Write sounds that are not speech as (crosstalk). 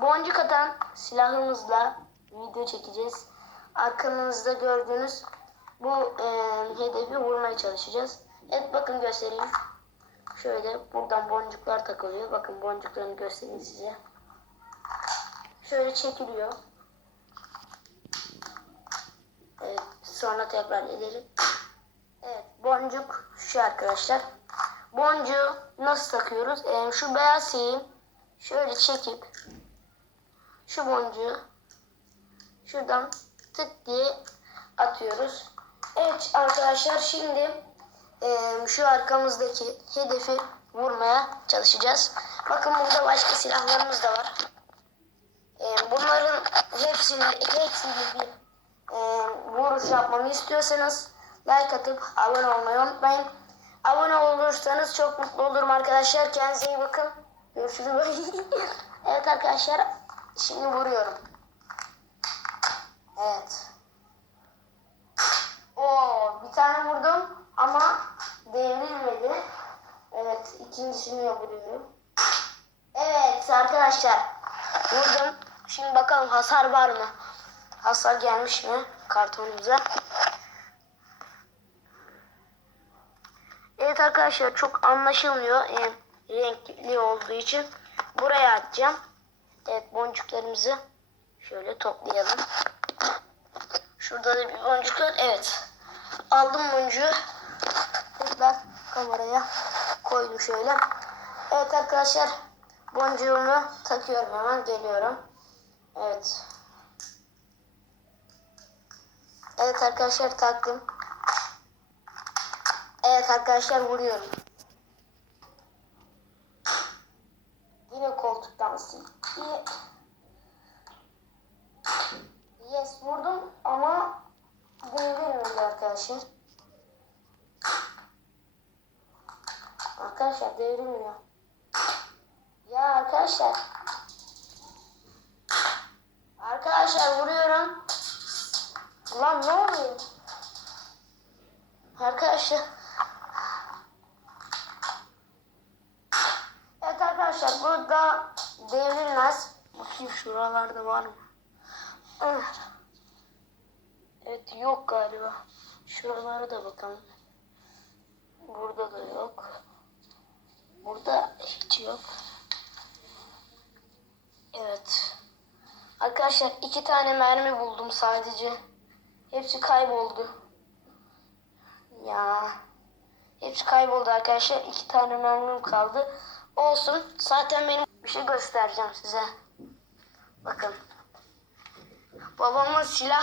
boncuk atan silahımızla video çekeceğiz. Arkamızda gördüğünüz bu e, hedefi vurmaya çalışacağız. Evet bakın göstereyim. Şöyle buradan boncuklar takılıyor. Bakın boncuklarını göstereyim size. Şöyle çekiliyor. Evet, sonra tekrar edelim. Evet, boncuk şu arkadaşlar. Boncuğu nasıl takıyoruz? Ee, şu beyaz şeyi şöyle çekip şu boncuğu şuradan tık diye atıyoruz. Evet arkadaşlar şimdi e, şu arkamızdaki hedefi vurmaya çalışacağız. Bakın burada başka silahlarımız da var. E, bunların hepsini hepsini bir e, vuruş yapmamı istiyorsanız like atıp abone olmayı unutmayın. Abone olursanız çok mutlu olurum arkadaşlar. Kendinize iyi bakın. Görüşürüz. (laughs) evet arkadaşlar şimdi vuruyorum. Evet. Oo, bir tane vurdum ama devrilmedi. Evet ikincisini vuruyorum. Evet arkadaşlar vurdum. Şimdi bakalım hasar var mı? Hasar gelmiş mi kartonumuza? Evet arkadaşlar çok anlaşılmıyor e, renkli olduğu için. Buraya atacağım. Evet boncuklarımızı şöyle toplayalım. Şurada da bir boncuk var. Evet. Aldım boncuğu. Tekrar kameraya koydum şöyle. Evet arkadaşlar boncuğumu takıyorum hemen geliyorum. Evet. Evet arkadaşlar taktım. Evet arkadaşlar vuruyorum. Sildi. Yes vurdum ama devrilmedi arkadaşlar. Arkadaşlar devrilmiyor. Ya arkadaşlar. Arkadaşlar vuruyorum. Lan ne oluyor? Arkadaşlar. Evet arkadaşlar burada devrilmez. Bakayım şuralarda var mı? Ah. Evet yok galiba. Şuralara da bakalım. Burada da yok. Burada hiç yok. Evet. Arkadaşlar iki tane mermi buldum sadece. Hepsi kayboldu. Ya. Hepsi kayboldu arkadaşlar. İki tane mermim kaldı. Olsun. Zaten benim bir şey göstereceğim size. Bakın. Babamın silah